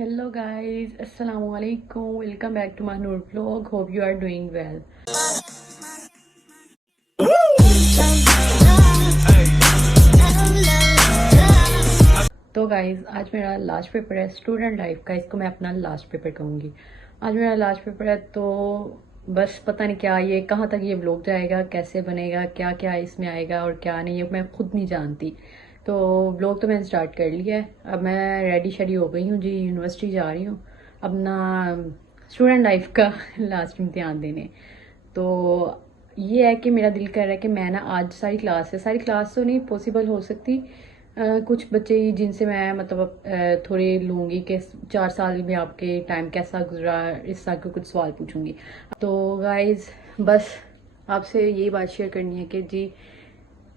Hello guys, Assalamu alaikum. Welcome back to my Noor vlog. Hope you are doing well. तो guys आज मेरा last paper है student life का। इसको मैं अपना लास्ट पेपर कहूँगी। आज मेरा लास्ट पेपर है, तो बस पता नहीं क्या ये कहाँ तक ये व्लॉग जाएगा, कैसे बनेगा, क्या क्या इसमें आएगा और क्या नहीं, ये मैं खुद नहीं जानती। तो व्लॉग तो मैंने स्टार्ट कर लिया है। अब मैं रेडी शेडी हो गई हूँ जी, यूनिवर्सिटी जा रही हूँ अपना स्टूडेंट लाइफ का लास्ट इम्तिहान देने। तो ये है कि मेरा दिल कर रहा है कि मैं ना आज सारी क्लास तो नहीं पॉसिबल हो सकती। कुछ बच्चे जिनसे मैं मतलब थोड़े लूँगी कि 4 साल में आपके टाइम कैसा गुजरा, इस तरह के कुछ सवाल पूछूंगी। तो गाइज बस आपसे यही बात शेयर करनी है कि जी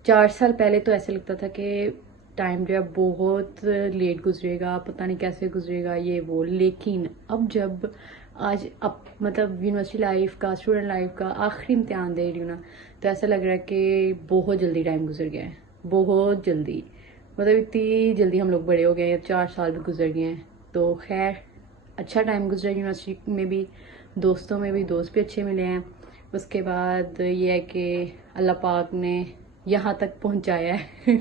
4 साल पहले तो ऐसे लगता था कि टाइम जो है बहुत लेट गुजरेगा, पता नहीं कैसे गुजरेगा ये वो। लेकिन अब जब आज अब मतलब यूनिवर्सिटी लाइफ का, स्टूडेंट लाइफ का आखिरी इम्तिहान दे रही हूँ ना, तो ऐसा लग रहा है कि बहुत जल्दी टाइम गुजर गया है, बहुत जल्दी। मतलब इतनी जल्दी हम लोग बड़े हो गए हैं, 4 साल भी गुजर गए हैं। तो खैर अच्छा टाइम गुजरा यूनिवर्सिटी में भी, दोस्तों में भी, दोस्त भी अच्छे मिले हैं। उसके बाद ये है कि अल्लाह पाक ने यहाँ तक पहुँचाया है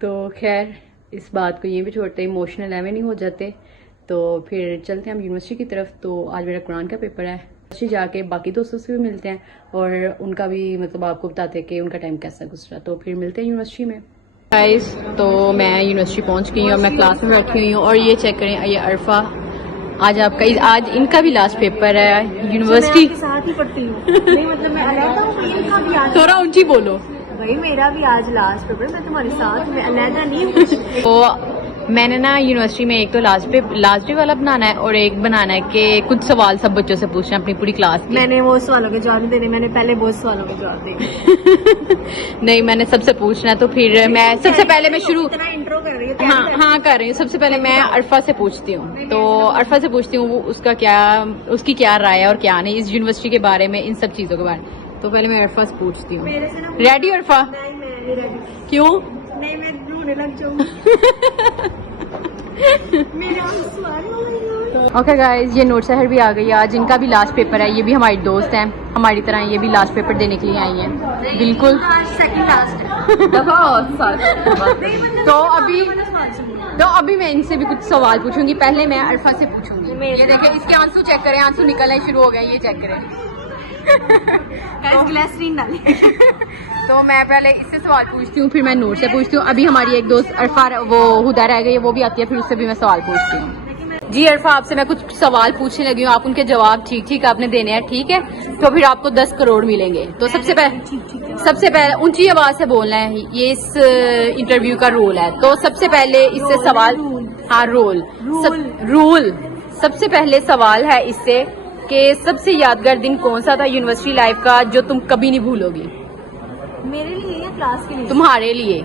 तो खैर इस बात को ये भी छोड़ते, इमोशनल एवे नहीं हो जाते। तो फिर चलते हैं हम यूनिवर्सिटी की तरफ। तो आज मेरा कुरान का पेपर है, यूनिवर्सिटी जाके बाकी दोस्तों से भी मिलते हैं और उनका भी मतलब आपको बताते हैं कि उनका टाइम कैसा गुजरा। तो फिर मिलते हैं यूनिवर्सिटी में गाइस। तो मैं यूनिवर्सिटी पहुंच गई हूँ और मैं क्लास में बैठी हुई हूँ और ये चेक करें, ये अरफा आज आपका आज इनका भी लास्ट पेपर है यूनिवर्सिटी। साथ ही पढ़ती हूँ नहीं, मतलब मैं अलग हूँ, इनका भी आज थोड़ा ऊंची बोलो भाई, मेरा भी आज लास्ट पेपर, मैं तुम्हारे साथ में अलग नहीं। तो मैंने ना यूनिवर्सिटी में एक तो लास्ट डे वाला बनाना है और एक बनाना है कि कुछ सवाल सब बच्चों से पूछना अपनी पूरी क्लास के। मैंने वो सवालों के जवाब देने, मैंने पहले बहुत सवालों के जवाब दिए नहीं मैंने सबसे पूछना है। तो फिर मैं सबसे पहले मैं शुरू इंट्रो कर रही हूँ। हाँ कर रही हूँ। सबसे पहले मैं अरफा से पूछती हूँ। तो अरफा से पूछती हूँ वो उसकी क्या राय है और क्या नहीं इस यूनिवर्सिटी के बारे में, इन सब चीजों के बारे में। तो पहले मैं अरफा से पूछती हूँ। रेडी अरफा? क्यों? नहीं मैं रोने लग जाऊंगी। ओके गाइज, ये नोट सहर भी आ गई है आज, इनका भी लास्ट पेपर है। ये भी हमारी दोस्त हैं, हमारी तरह ये भी लास्ट पेपर देने के लिए आई हैं। बिल्कुल तो अभी मैं इनसे भी कुछ सवाल पूछूंगी। पहले मैं अरफा से पूछूंगी। ये देखिए इसके आंसू चेक करें, आंसू निकलने शुरू हो गए, ये चेक करें ग्लिसरीन डाली। तो मैं पहले इससे सवाल पूछती हूँ, फिर मैं नूर से पूछती हूँ। अभी हमारी एक दोस्त अरफा वो हुदा रह गई है, वो भी आती है, फिर उससे भी मैं सवाल पूछती हूँ। जी अरफा, आपसे मैं कुछ सवाल पूछने लगी हूँ, आप उनके जवाब ठीक आपने देने हैं, ठीक है? तो फिर आपको 10 करोड़ मिलेंगे। तो सबसे पहले ऊंची आवाज से बोलना है, ये इस इंटरव्यू का रूल है। तो सबसे पहले इससे सवाल, हाँ रूल सबसे पहले सवाल है इससे कि सबसे यादगार दिन कौन सा था यूनिवर्सिटी लाइफ का जो तुम कभी नहीं भूलोगी? मेरे लिए या क्लास के लिए? तुम्हारे लिए।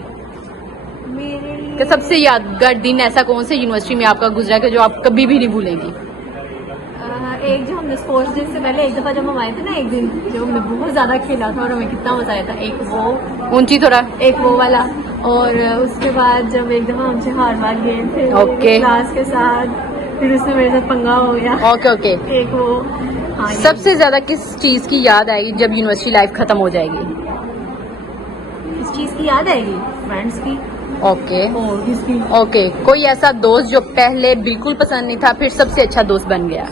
मेरे लिए कि सबसे यादगार दिन ऐसा कौन से यूनिवर्सिटी में आपका गुजरा है जो आप कभी भी नहीं भूलेंगी? एक जो हमने स्पोर्ट्स डे से पहले एक दफा जब हम आए थे ना, एक दिन जो हमने बहुत ज्यादा खेला था और हमें कितना मजा आया था, एक वो ऊंची थोड़ा, एक वो वाला। और उसके बाद जब एक दफा हमसे हार मान गए थे ओके क्लास के साथ, फिर उसमें मेरे साथ पंगा हो गया। ओके एक वो। हाँ, सबसे ज्यादा किस चीज की याद आएगी जब यूनिवर्सिटी लाइफ खत्म हो जाएगी? किस चीज की याद आएगी? फ्रेंड्स की। ओके और किसकी? ओके, कोई ऐसा दोस्त जो पहले बिल्कुल पसंद नहीं था फिर सबसे अच्छा दोस्त बन गया?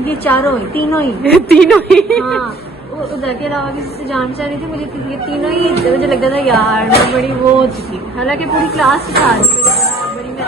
ये तीनों ही तीनों ही। हाँ, उधर के अलावा किसी से जान चाह रही थी मुझे, ये तीनों ही मुझे लगता था यार मैं बड़ी वो हो चुकी। हालांकि पूरी क्लास की था बड़ी, मैं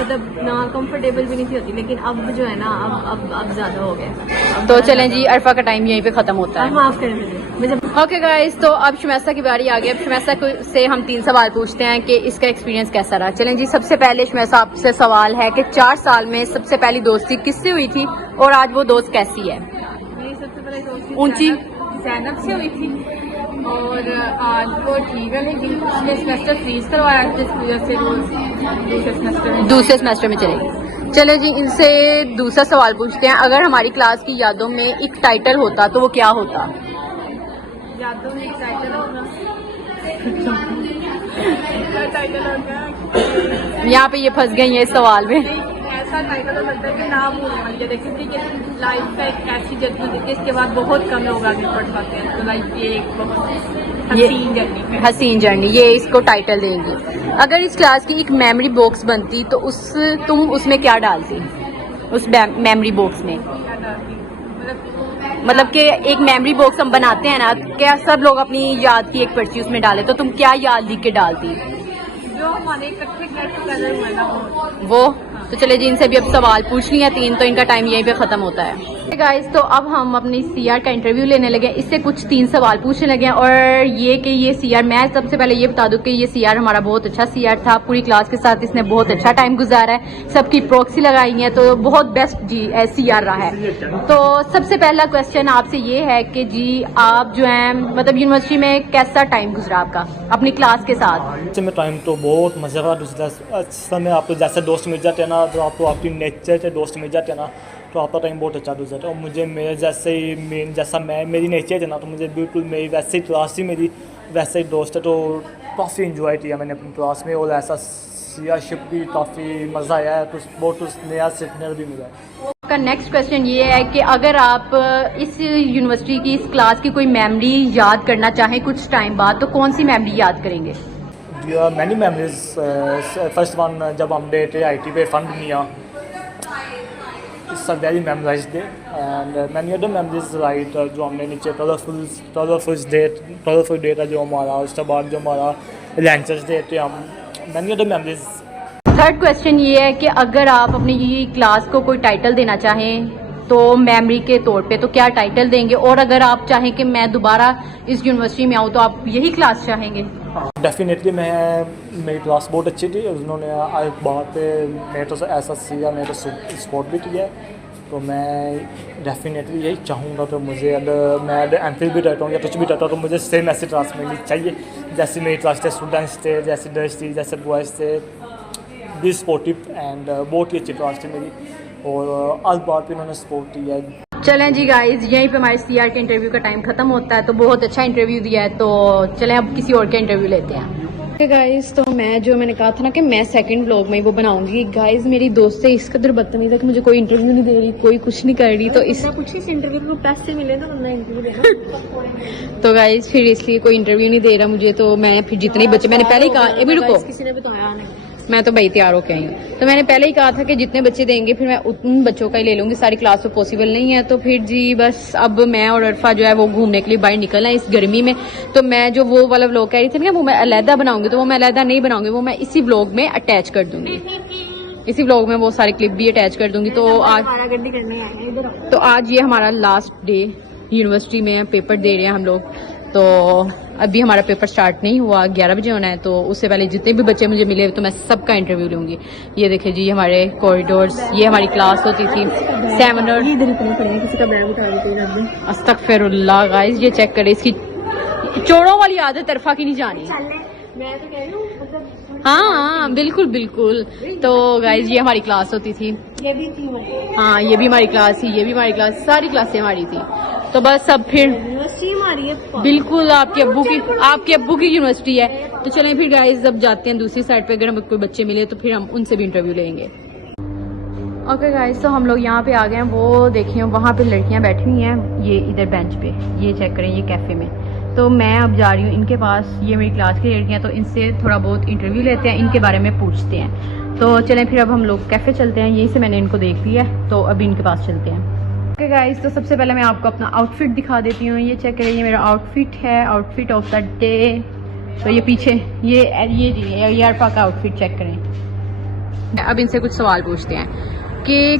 मतलब ना कंफर्टेबल भी नहीं थी होती, लेकिन अब जो है ना अब ज्यादा हो गया। तो चलें जी, अरफा का टाइम यहीं पे खत्म होता है। माफ करें मुझे। ओके गाइस, तो अब शमैसा की बारी आ गई। अब शमैसा से हम 3 सवाल पूछते हैं कि इसका एक्सपीरियंस कैसा रहा। चलें जी, सबसे पहले शमैसा आपसे सवाल है कि 4 साल में सबसे पहली दोस्ती किससे हुई थी और आज वो दोस्त कैसी है? मेरी सबसे पहले दोस्ती ऊंची ज़ैनब से हुई थी और आज वो ठीक है, लेकिन उसने सेमेस्टर फ्रीज करवाया जिसकी वजह से वो दूसरे सेमेस्टर में चलेगी। चलो जी, इनसे दूसरा सवाल पूछते हैं। अगर हमारी क्लास की यादों में एक टाइटल होता तो वो क्या होता? यादों में एक टाइटल होगा टाइटल होता है यहाँ पे ये फंस गई है इस सवाल में। ऐसा टाइटल लगता है कि ना भूलने वाली जगह, क्योंकि लाइफ का एक ऐसी जर्नी होती है इसके बाद बहुत कम लोग आगे बढ़ पाते हैं। तो लाइफ ये एक बहुत हसीन जर्नी है। हसीन जर्नी, ये इसको टाइटल देंगे। अगर इस क्लास की एक मेमोरी बॉक्स बनती तो तुम उसमें क्या डालती, उस मेमोरी बॉक्स में? मतलब कि एक मेमोरी बॉक्स हम बनाते हैं ना, क्या सब लोग अपनी याद की एक पर्ची उसमें डाले, तो तुम क्या याद लिख के डालती? जो हमारे इकट्ठे गेट टुगेदर हुए ना वो। तो चले जी, इनसे भी अब सवाल पूछ लिया 3, तो इनका टाइम यहीं पे खत्म होता है। गाइस, तो अब हम अपनी सीआर का इंटरव्यू लेने लगे। इससे कुछ 3 सवाल पूछने लगे और ये कि ये सीआर, मैं सबसे पहले ये बता दूं कि ये सीआर हमारा बहुत अच्छा सीआर था। पूरी क्लास के साथ इसने बहुत अच्छा टाइम गुजारा है, सबकी प्रॉक्सी लगाई है, तो बहुत बेस्ट जी सीआर रहा है। तो सबसे पहला क्वेश्चन आपसे ये है कि जी आप जो है मतलब यूनिवर्सिटी में कैसा टाइम गुजरा आपका अपनी क्लास के साथ? में टाइम तो बहुत मज़ेदार गुजरा। समय आपको जैसे दोस्त मिल जाते हैं ना, तो आपको आपकी नेचर से दोस्त मिल जाते हैं ना, तो आपका टाइम बहुत अच्छा गुजरता है। और मुझे मेरे जैसे ही जैसा मेरी नेचर है ना, तो मुझे बिल्कुल मेरी वैसे ही क्लास थी, मेरी वैसे ही दोस्त है, तो काफ़ी इन्जॉय किया मैंने अपनी क्लास में। और ऐसा सीआरशिप भी काफ़ी मज़ा आया है, तो बहुत कुछ नया सीखने भी मिला है। का नेक्स्ट क्वेश्चन ये है कि अगर आप इस यूनिवर्सिटी की इस क्लास की कोई मेमोरी याद करना चाहें कुछ टाइम बाद, तो कौन सी मेमोरी याद करेंगे? Many memories. फर्स्ट वन, जब हमने IIT पे फंड लिया, it's a very memorised day. And many other memories like जो हमने नीचे कलरफुल डे था जो हमारा, उसके बाद जो हमारा लंचेस डे थे, हम many other memories. Third question ये है कि अगर आप अपनी क्लास को कोई टाइटल देना चाहें तो मेमोरी के तौर पे, तो क्या टाइटल देंगे? और अगर आप चाहें कि मैं दोबारा इस यूनिवर्सिटी में आऊँ, तो आप यही क्लास चाहेंगे? डेफिनेटली मेरी क्लास बहुत अच्छी थी। उन्होंने एक बात पे मेरे तो ऐसा सीखा, मेरे तो सपोर्ट भी किया, तो मैं डेफिनेटली यही चाहूँगा। तो मुझे अगर मैं एमफिल भी रहता हूँ या कुछ भी रहता हूँ, तो मुझे सेम ऐसी क्लास मिलनी चाहिए जैसे मेरी क्लास थे, स्टूडेंट्स थे, जैसे गर्ल्स थी, जैसे बॉयज़ थे, भी सपोर्टिव एंड बहुत ही अच्छी क्लास थी मेरी। और आज बात पे उन्होंने सपोर्ट किया है। चलें जी गाइस, यहीं पे हमारे सीआर के इंटरव्यू का टाइम खत्म होता है। तो बहुत अच्छा इंटरव्यू दिया है, तो चलें अब किसी और का इंटरव्यू लेते हैं। गाइस, तो मैंने कहा था ना कि मैं सेकंड व्लॉग में ही वो बनाऊंगी। गाइस, मेरी दोस्त है इस कदर बदतमीज है कि मुझे कोई इंटरव्यू नहीं दे रही, कोई कुछ नहीं कर रही। तो इस इंटरव्यू को पैसे मिले तो हमने इंटरव्यू देना। तो गाइस फिर इसलिए कोई इंटरव्यू नहीं दे रहा मुझे। तो मैं फिर जितने बच्चे, मैंने पहले ही कहा, अभी रुको, किसी ने बताया नहीं, मैं तो भाई तैयार होके आई हूँ। तो मैंने पहले ही कहा था कि जितने बच्चे देंगे फिर मैं उन बच्चों का ही ले लूंगी, सारी क्लास तो पॉसिबल नहीं है। तो फिर जी बस अब मैं और अरफा जो है वो घूमने के लिए बाहर निकलना है इस गर्मी में। तो मैं जो वो वाला व्लॉग कह रही थी ना वो मैं अलहदा बनाऊंगी, तो वो मैं अलहदा नहीं बनाऊंगी, वो मैं इसी व्लॉग में अटैच कर दूंगी। इसी व्लॉग में वो सारे क्लिप भी अटैच कर दूंगी। तो आज ये हमारा लास्ट डे यूनिवर्सिटी में, पेपर दे रहे हैं हम लोग। तो अभी हमारा पेपर स्टार्ट नहीं हुआ, 11 बजे होना है। तो उससे पहले जितने भी बच्चे मुझे मिले तो मैं सबका इंटरव्यू लूंगी। ये देखिए जी हमारे कॉरिडोर्स, ये हमारी क्लास होती थी सेमिनार। अस्तगफिरुल्लाह गाइस, ये चेक करें, इसकी चोरों वाली आदत तरफा की नहीं जानी। मैं तो कह रही हूँ मतलब हाँ बिल्कुल बिल्कुल। तो गाइस ये हमारी क्लास होती थी, ये भी थी, हाँ ये भी हमारी क्लास थी, ये भी हमारी क्लास, सारी क्लासें हमारी थी। तो बस अब फिर यूनिवर्सिटी हमारी है, बिल्कुल आपके अब्बू की यूनिवर्सिटी है। तो चलें फिर गाइस अब जाते हैं दूसरी साइड पे, अगर हमें कोई बच्चे मिले तो फिर हम उनसे भी इंटरव्यू लेंगे। ओके गाइस, तो हम लोग यहाँ पे आ गए हैं। वो देखिए वहाँ पे लड़कियाँ बैठी हुई हैं, ये इधर बेंच पे, ये चेक करें, ये कैफे में। तो मैं अब जा रही हूँ इनके पास, ये मेरी क्लास की लड़कियाँ, तो इनसे थोड़ा बहुत इंटरव्यू लेते हैं, इनके बारे में पूछते हैं। तो चलें फिर अब हम लोग कैफ़े चलते हैं, यहीं से मैंने इनको देख लिया है, तो अभी इनके पास चलते हैं। ओके गाइस, तो सबसे पहले मैं आपको अपना आउटफिट दिखा देती हूँ। ये चेक करें, ये मेरा आउटफिट है, आउटफिट ऑफ द डे। तो ये पीछे ये अरफा का आउटफिट चेक करें। अब इनसे कुछ सवाल पूछते हैं कि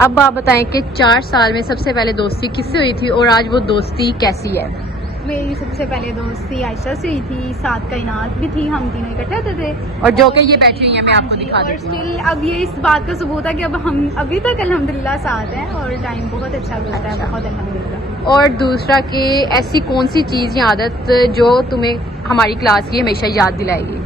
अब आप बताएं कि 4 साल में सबसे पहले दोस्ती किससे हुई थी और आज वो दोस्ती कैसी है? मेरी सबसे पहले दोस्ती आयशा से हुई थी, साथ कायनात भी थी, हम तीनों इकट्ठे होते थे। और जो कि ये बैठी हुई है, मैं आपको दिखा और देती हूँ। स्टिल अब ये इस बात का सबूत है कि अब हम अभी तक अल्हम्दुलिल्लाह साथ हैं और टाइम बहुत अच्छा गुजरा है, बहुत अल्हम्दुलिल्लाह। और दूसरा कि ऐसी कौन सी चीज़ या आदत जो तुम्हें हमारी क्लास की हमेशा याद दिलाएगी?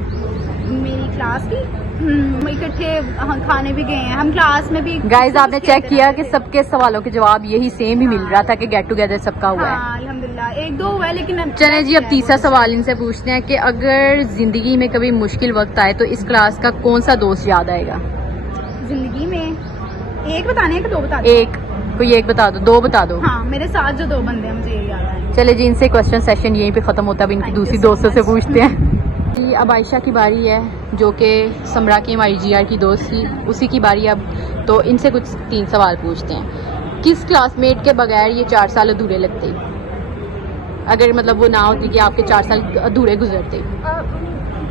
मेरी क्लास की इकट्ठे खाने भी गए हैं हम, क्लास में भी। गाइज आपने चेक किया कि सबके सवालों के जवाब यही सेम ही मिल रहा था कि गेट टुगेदर सबका हुआ है। हाँ, अल्हम्दुलिल्लाह एक दो हुआ है लेकिन चले जी अब तीसरा सवाल इनसे पूछते हैं कि अगर जिंदगी में कभी मुश्किल वक्त आए तो इस क्लास का कौन सा दोस्त याद आएगा? जिंदगी में एक बताने हैं कि दो बता दो? एक, कोई एक बता दो, दो बता दो। हाँ, मेरे साथ जो दो बंदे हैं मुझे ये याद आए। चले जी इनसे क्वेश्चन सेशन यहीं पे खत्म होता है, अब इनकी दूसरी दोस्तों से पूछते हैं जी। अब आयशा की बारी है जो कि समरा की हमारी जीआर की दोस्त थी, उसी की बारी अब। तो इनसे कुछ 3 सवाल पूछते हैं। किस क्लासमेट के बगैर ये 4 साल अधूरे लगते, अगर मतलब वो ना होती कि आपके 4 साल अधूरे गुजरते?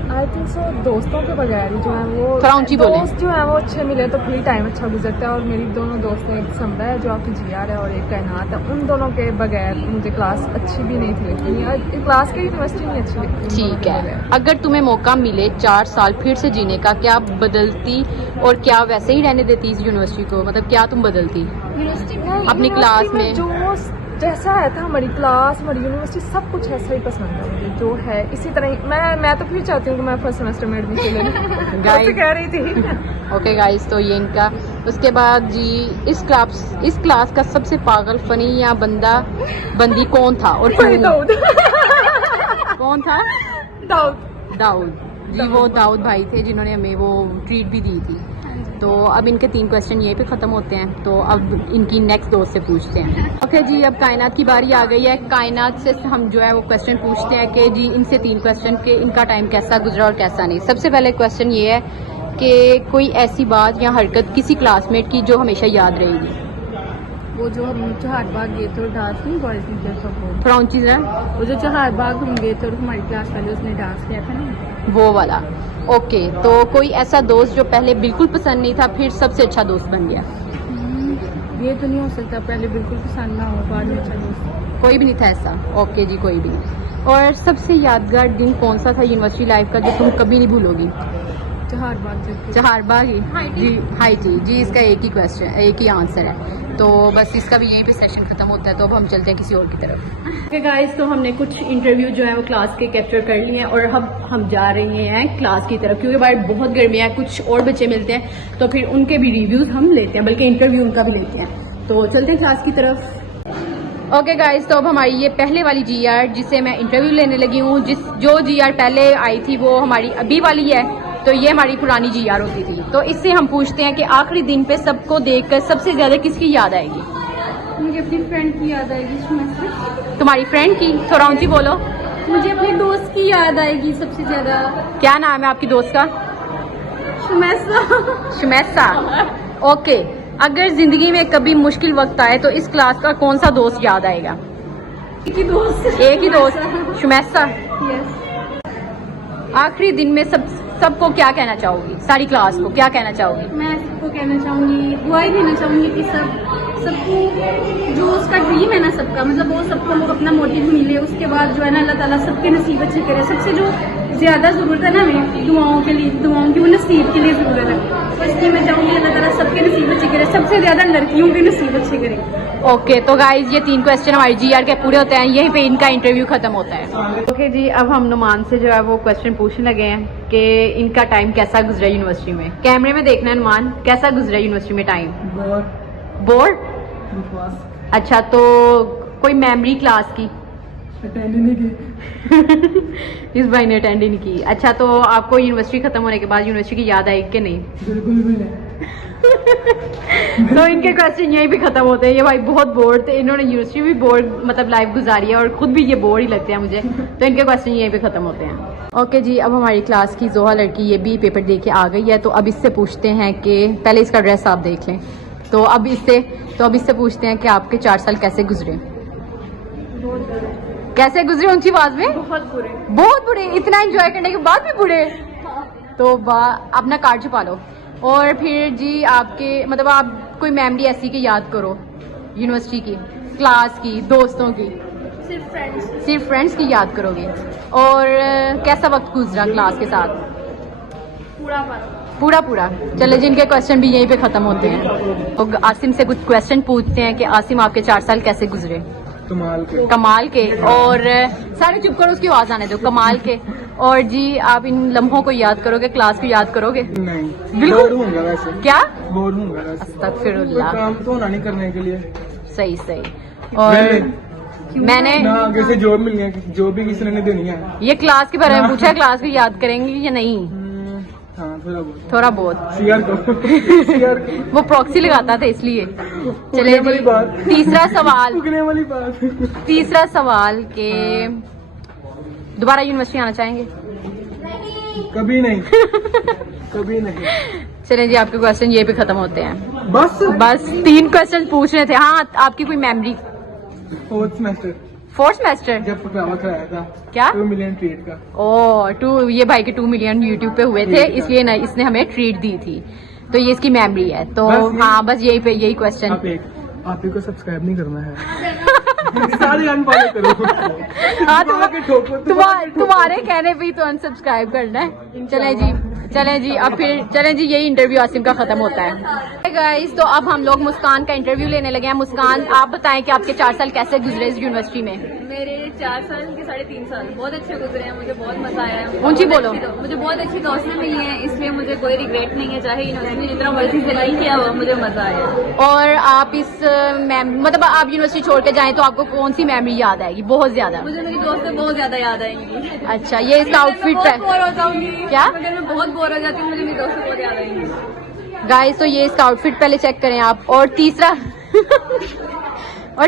आई थिंक सो दोस्तों के बगैर ही जो है वो थोड़ा ऊंची बोलें। दोस्त जो है वो अच्छे मिले तो फिर टाइम अच्छा गुजरता है। और मेरी दोनों दोस्त हैं, एक समरा है जो आपकी जीआर है और एक कायनात है। उन दोनों के बगैर मुझे क्लास अच्छी भी नहीं थी लगती, क्लास की यूनिवर्सिटी नहीं अच्छी लगती। ठीक है, अगर तुम्हें मौका मिले 4 साल फिर से जीने का, क्या बदलती और क्या वैसे ही रहने देती इस यूनिवर्सिटी को? मतलब क्या तुम बदलती अपनी क्लास में? जो जैसा है था हमारी क्लास, हमारी यूनिवर्सिटी, सब कुछ ऐसा ही पसंद है मुझे जो है इसी तरह ही। मैं तो फिर चाहती हूँ कि मैं फर्स्ट सेमेस्टर में एडमिशन ले लूँ। Guys, कह रही थी। ओके गाइस, तो ये इनका। उसके बाद जी इस क्लास का सबसे पागल फनी या बंदी कौन था और क्यों? दाऊद। कौन था? दाऊद जी, वो दाऊद भाई थे जिन्होंने हमें वो ट्रीट भी दी थी। तो अब इनके 3 क्वेश्चन यहीं पे ख़त्म होते हैं, तो अब इनकी नेक्स्ट दोस्त से पूछते हैं। ओके जी, अब कायनात की बारी आ गई है। कायनात से हम जो है वो क्वेश्चन पूछते हैं कि जी इनसे 3 क्वेश्चन के इनका टाइम कैसा गुजरा और कैसा नहीं। सबसे पहले क्वेश्चन ये है कि कोई ऐसी बात या हरकत किसी क्लासमेट की जो हमेशा याद रहेगी? वो जो हम चहार बाग गए थे और डांस नहीं बॉयज टीचर सब, थोड़ा ऊंची जरा। वो जो चहार बाग हम गए थे और हमारी क्लास वाले उसने डांस किया था ना, वो वाला। ओके, तो कोई ऐसा दोस्त जो पहले बिल्कुल पसंद नहीं था फिर सबसे अच्छा दोस्त बन गया? ये तो नहीं हो सकता, पहले बिल्कुल पसंद ना हो बाद में अच्छा दोस्त। कोई भी नहीं था ऐसा? ओके जी, कोई भी नहीं। और सबसे यादगार दिन कौन सा था यूनिवर्सिटी लाइफ का जो तुम कभी नहीं भूलोगी? चहार बाग चहार बाग ही जी। हाई जी, इसका एक ही क्वेश्चन, एक ही आंसर है। तो बस इसका भी यहीं पे सेशन खत्म होता है, तो अब हम चलते हैं किसी और की तरफ। ओके गाइस, तो हमने कुछ इंटरव्यू जो है वो क्लास के कैप्चर कर लिए हैं और अब हम जा रहे हैं क्लास की तरफ, क्योंकि बाहर बहुत गर्मी है। कुछ और बच्चे मिलते हैं तो फिर उनके भी रिव्यूज हम लेते हैं, बल्कि इंटरव्यू उनका भी लेते हैं। तो चलते हैं क्लास की तरफ। ओके गाइस, तो अब हमारी ये पहले वाली जीआर जिसे मैं इंटरव्यू लेने लगी हूँ, जो जीआर पहले आई थी वो हमारी अभी वाली है, तो ये हमारी पुरानी जीआर होती थी। तो इससे हम पूछते हैं कि आखिरी दिन पे सबको देखकर सबसे ज्यादा किसकी याद आएगी? मुझे अपनी फ्रेंड की याद आएगी। तुम्हारी फ्रेंड की? थोड़ा ऊंची बोलो। मुझे अपने दोस्त की याद आएगी सबसे ज्यादा। क्या नाम है आपकी दोस्त का? शुमैसा। ओके, अगर जिंदगी में कभी मुश्किल वक्त आए तो इस क्लास का कौन सा दोस्त याद आएगा? एक ही दोस्त शुमैसा। आखिरी दिन में सबको क्या कहना चाहोगी? सारी क्लास को क्या कहना चाहोगी? मैं सबको कहना चाहूंगी, दुआ ही देना चाहूंगी कि सबको जो उसका ड्रीम है ना सबका, मतलब वो सबको अपना मोटिव मिले। उसके बाद जो है ना अल्लाह ताला सबके नसीब अच्छे करे। सबसे जो ज्यादा जरूरत है ना हमें दुआओं के लिए, दुआओं की वो नसीब के लिए जरूरत है, तो इसलिए मैं चाहूंगी अल्लाह ताला सबके नसीब अच्छे करे, सबसे ज्यादा लड़कियों के नसीब अच्छे करे। ओके, तो गाइज ये 3 क्वेश्चन हमारी जीआर के पूरे होते हैं, यहीं पे इनका इंटरव्यू खत्म होता है। ओके जी, अब हम नुमान से जो है वो क्वेश्चन पूछने लगे हैं कि इनका टाइम कैसा गुजरा यूनिवर्सिटी में। कैमरे में देखना है नुमान, कैसा गुजरा यूनिवर्सिटी में टाइम? बोर्ड। अच्छा, तो कोई मेमोरी क्लास की? अटेंड नहीं की। इस भाई ने अटेंड ही नहीं की। अच्छा, तो आपको यूनिवर्सिटी खत्म होने के बाद यूनिवर्सिटी की याद आई कि नहीं? बिल्कुल भी नहीं। तो इनके क्वेश्चन यहीं पे खत्म होते हैं। ये भाई बहुत बोर्ड थे, इन्होंने यूनिवर्सिटी भी बोर्ड मतलब लाइफ गुजारी है और खुद भी ये बोर्ड ही लगते हैं मुझे, तो इनके क्वेश्चन यहीं पे खत्म होते हैं। ओके जी, अब हमारी क्लास की जोहा लड़की ये भी पेपर दे के आ गई है, तो अब इससे पूछते हैं कि पहले इसका ड्रेस आप देख लें। तो अब इससे पूछते हैं कि आपके 4 साल कैसे गुजरे? कैसे गुजरे? ऊंची आवाज में। बहुत बुरे। इतना एंजॉय करने के बाद भी बुरे? तो अपना कार्ड छुपा लो। और फिर जी आपके मतलब आप कोई मेमोरी ऐसी की याद करो यूनिवर्सिटी की, क्लास की, दोस्तों की? सिर्फ फ्रेंड्स की याद करोगे। और कैसा वक्त गुजरा क्लास के साथ? पूरा। चले जी, इनके क्वेश्चन भी यहीं पे खत्म होते हैं। और आसिम से कुछ क्वेश्चन पूछते हैं कि आसिम आपके 4 साल कैसे गुजरे? कमाल के। और सारे चुप करो, उसकी आवाज आने दो। कमाल के। और जी आप इन लम्हों को याद करोगे, क्लास को याद करोगे? नहीं, बिल्कुल। बोर होऊंगा वैसे। क्या बोर होऊंगा वैसे। अस्तगफिरुल्लाह। काम तो होना नहीं करने के लिए। सही सही। और मैंने ना आगे से जॉब मिलनी है, जॉब भी किसी ने नहीं देनी है। ये क्लास के बारे में पूछा, क्लास को याद करेंगे या नहीं? हाँ, थोड़ा बहुत। थोड़ा बहुत। सीआर को वो प्रॉक्सी लगाता था इसलिए। चले उगने वाली बात। तीसरा सवाल। उगने वाली बात। तीसरा सवाल के दोबारा यूनिवर्सिटी आना चाहेंगे? कभी नहीं। कभी नहीं। चलें जी, आपके क्वेश्चन ये पे खत्म होते हैं। बस 3 क्वेश्चन पूछने थे। हाँ, आपकी कोई memory? 4th semester fourth semester जब पटावा कराया था। क्या? 2 मिलियन ट्रीट का। ये भाई के 2 मिलियन यूट्यूब पे हुए थे, इसलिए ना इसने हमें ट्रीट दी थी। तो ये इसकी मेमोरी है। तो हाँ, बस यही क्वेश्चन। आप ही को सब्सक्राइब नहीं करना है। सारे अनफॉलो करो। हाँ, तुम्हारे कहने पे ही तो अनसब्सक्राइब करना है। चलें जी अब फिर चलें जी, यही इंटरव्यू आसिम का खत्म होता है। गाइस, तो अब हम लोग मुस्कान का इंटरव्यू लेने लगे हैं। मुस्कान, आप बताएं कि आपके 4 साल कैसे गुजरे इस यूनिवर्सिटी में? मेरे 4 साल के 3.5 साल बहुत अच्छे गुजरे हैं। मुझे बहुत मजा आया है। ऊंची बोलो। मुझे बहुत अच्छी दोस्तें मिली हैं, इसलिए मुझे कोई रिग्रेट नहीं है। चाहे यूनिवर्सिटी में जितना मर्जी से नहीं किया हुआ, मुझे मजा आया। और आप मतलब आप यूनिवर्सिटी छोड़ के जाएं तो आपको कौन सी मेमोरी याद आएगी बहुत ज्यादा? मुझे मेरी दोस्तें बहुत ज्यादा याद आएंगी। अच्छा, ये इसका आउटफिट बहुत है बोर हो जाऊंगी। क्या? अगर मैं बहुत बोर हो जाती हूँ, मुझे मेरी दोस्तें बहुत याद आएंगी। गाइस, तो ये इसका आउटफिट पहले चेक करें आप। और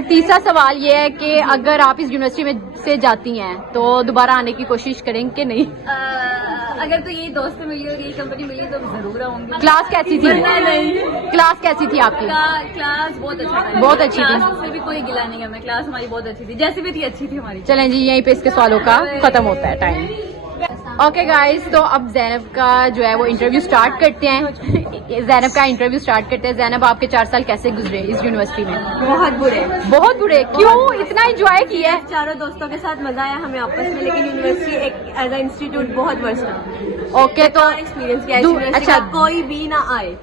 तीसरा सवाल ये है कि अगर आप इस यूनिवर्सिटी में से जाती हैं तो दोबारा आने की कोशिश करेंगे कि नहीं? अगर तो यही दोस्तें मिली और यही कंपनी मिली तो जरूर आऊंगी। क्लास कैसी थी? नहीं, क्लास कैसी थी आपकी? क्लास बहुत अच्छा था। बहुत अच्छी थी। क्लास से भी कोई गिला नहीं है हमें। क्लास हमारी बहुत अच्छी थी, जैसी भी थी अच्छी थी हमारी। चलें जी, यहीं पे इसके सवालों का खत्म होता है टाइम। ओके गाइस, तो अब जैनब का जो है वो इंटरव्यू स्टार्ट करते हैं। जैनब का इंटरव्यू स्टार्ट करते हैं। जैनब, आपके 4 साल कैसे गुजरे इस यूनिवर्सिटी में? बहुत बुरे। बहुत बुरे? क्यों? इतना एंजॉय किया है? चारों दोस्तों के साथ मजा आया हमें आपस में, लेकिन यूनिवर्सिटी एक एज अ इंस्टीट्यूट बहुत वर्स्ट था। ओके, तो एक्सपीरियंस किया। अच्छा, कोई भी ना आए।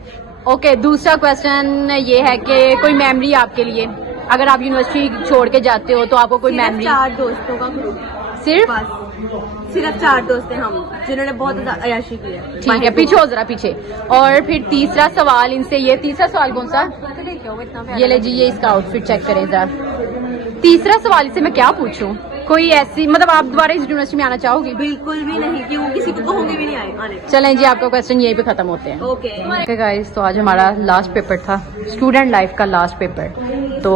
ओके, दूसरा क्वेश्चन ये है कि कोई मेमोरी आपके लिए, अगर आप यूनिवर्सिटी छोड़ के जाते हो तो आपको कोई मेमोरी? 4 दोस्तों का ग्रुप। सिर्फ 4 दोस्त हैं हम, जिन्होंने बहुत अयाशी की है। ठीक है, पीछे हो जरा पीछे। और फिर तीसरा सवाल इनसे, ये तीसरा सवाल कौन सा? ये ले जी, ये इसका आउटफिट चेक करें जरा। तीसरा सवाल इससे मैं क्या पूछूं? कोई ऐसी, मतलब आप दोबारा इस यूनिवर्सिटी में आना चाहोगी? बिल्कुल भी नहीं, क्यों किसी को कहूंगी भी नहीं आने। चलें जी, आपका क्वेश्चन यहीं पे खत्म होते हैं। ओके गाइस, तो आज हमारा लास्ट पेपर था, स्टूडेंट लाइफ का लास्ट पेपर। तो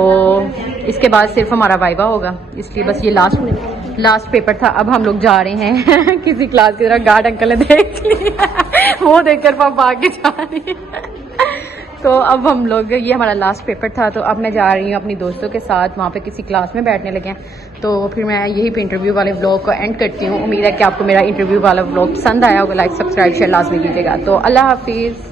इसके बाद सिर्फ हमारा वाइवा होगा, इसलिए बस ये लास्ट पेपर था। अब हम लोग जा रहे हैं किसी क्लास की तरह। गार्ड अंकल ने देख लिया, वो देखकर पापा आगे जा रही है। तो अब हम लोग, ये हमारा लास्ट पेपर था, तो अब मैं जा रही हूँ अपनी दोस्तों के साथ, वहाँ पे किसी क्लास में बैठने लगे हैं। तो फिर मैं यही पे इंटरव्यू वाले व्लॉग को एंड करती हूँ। उम्मीद है कि आपको मेरा इंटरव्यू वाला व्लॉग पसंद आया होगा। लाइक, सब्सक्राइब, शेयर लाजमी कीजिएगा। तो अल्लाह हाफिज़।